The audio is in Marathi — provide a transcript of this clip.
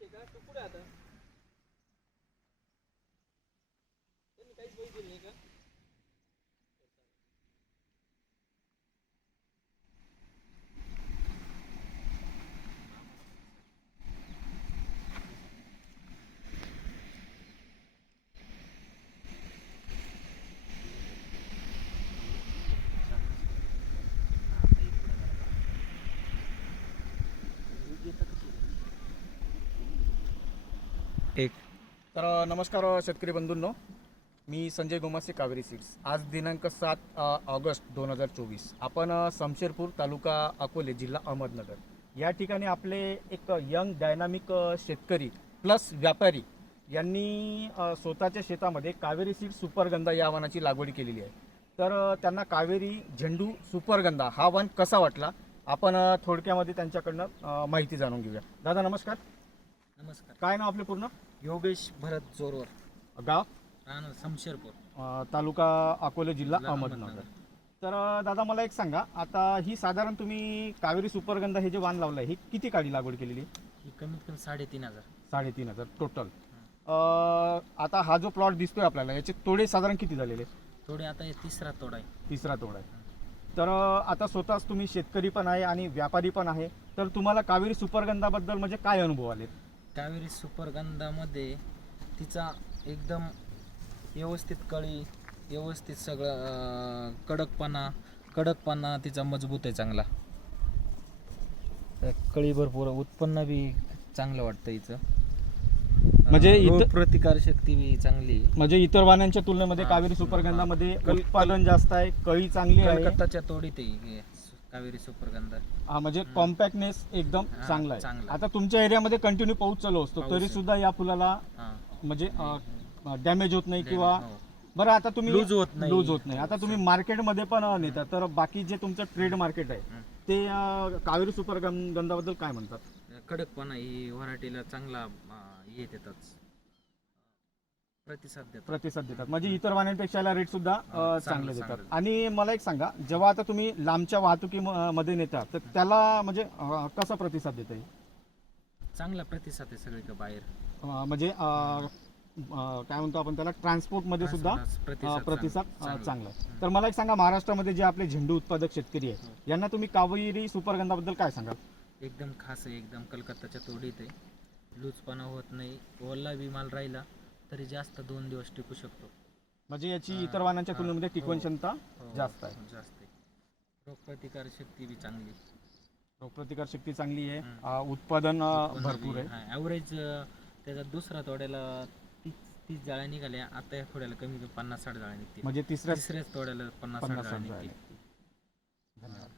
का तू कुठे आता त्यांनी काहीच बघितलं नाही का? एक तर नमस्कार शेतकरी बंधूंनो, मी संजय गोमासे, कावेरी सीड्स. आज दिनांक 7 ऑगस्ट 2024. आपण शमशेरपूर, तालुका अकोले, जिल्हा अहमदनगर या ठिकाणी आपले एक यंग डायनामिक शेतकरी प्लस व्यापारी यांनी स्वतःच्या शेतामध्ये कावेरी सीड सुपरगंधा या वाणाची लागवड केलेली आहे. तर त्यांना कावेरी झेंडू सुपरगंधा हा वाण कसा वाटला आपण थोडक्यामध्ये त्यांच्याकडनं माहिती जाणून घेऊया. दादा नमस्कार. नमस्कार. काय नाव आपले पूर्ण? योगेश भरत जोरवर, गाव राहणार शमशेरपूर, तालुका अकोले, जिल्हा अहमदनगर. तर दादा मला एक सांगा, आता ही साधारण तुम्ही कावेरी सुपरगंधा हे जे वाण लावलं आहे, ही किती काळी लागवड केलेली? ही कमीत कमी 3,500. 3,500 टोटल. आता हा जो प्लॉट दिसतोय आपल्याला, याचे तोडे साधारण किती झालेले? थोडे आता हे तिसरा तोडा आहे. तिसरा तोडा आहे. तर आता स्वतःच तुम्ही शेतकरी पण आहे आणि व्यापारी पण आहे, तर तुम्हाला कावेरी सुपरगंधाबद्दल म्हणजे काय अनुभव आले? कावेरी सुपरगंधामध्ये तिचा एकदम व्यवस्थित कळी, व्यवस्थित सगळं कडकपणा तिचा मजबूत आहे चांगला. कळी भरपूर, उत्पन्न बी चांगलं वाटतं हिचं. म्हणजे प्रतिकार शक्ती बी चांगली आहे. म्हणजे इतर वाणांच्या तुलनेमध्ये हा, कावेरी सुपरगंधामध्ये हा. उत्पादन जास्त आहे, कळी चांगली आहे. कलकत्ताच्या तोडीत आहे हे कावेरी सुपरगंधा. हा म्हणजे कॉम्पॅक्टनेस एकदम हा, चांगला आहे. चांगला. आता तुमच्या एरियामध्ये कंटिन्यू पाऊस चालू असतो, पाऊस तरी आहे. सुद्धा या फुलाला हा. म्हणजे डॅमेज होत नाही किंवा हो. बरं. आता तुम्ही लूज होत नाही. लूज होत नाही. आता तुम्ही मार्केटमध्ये पण नेता, तर बाकी जे तुमचं ट्रेड मार्केट आहे हं. ते कावेरी सुपरगंधाबद्दल काय म्हणतात? कडकपणा ही व्हरायटीला चांगला हे देतात, प्रतिसाद देतात. म्हणजे इतर वाणांपेक्षा याला रेट सुद्धा चांगले चांगलं, देतात. चांगलं. आणि मला एक सांगा, जेव्हा आता तुम्ही लांबच्या वाहतुकीमध्ये नेता, तर त्याला म्हणजे कसा प्रतिसाद देता येईल? चांगला प्रतिसाद आहे सगळीकडे बाहेर. म्हणजे काय म्हणतो आपण त्याला, ट्रान्सपोर्टमध्ये सुद्धा प्रतिसाद चांगला आहे. तर मला एक सांगा, महाराष्ट्रामध्ये जे आपले झेंडू उत्पादक शेतकरी आहे, यांना तुम्ही कावेरी सुपरगंधाबद्दल काय सांगाल? एकदम खास आहे, एकदम कलकत्ताच्या तोडीत आहे. लूजपणा होत नाही, ओला बी माल राहिला तरी जास्त 2 दिवस टिकू शकतो. म्हणजे याची इतर वाणांच्या तुलनेमध्ये टिकवण क्षमता हो, जास्त आहे. जास्त आहे. रोगप्रतिकार शक्ती बी चांगली. रोगप्रतिकार शक्ती चांगली आहे, उत्पादन भरपूर आहे. ॲव्हरेज त्याचा दुसरा तोड्याला 30 जाळ्या निघाल्या, आता या थोड्याला कमी 50-60 जाळ्या निघतील. म्हणजे तिसऱ्या तिसऱ्याच तोड्याला 50-60 जाळ्या निघतील. धन्यवाद.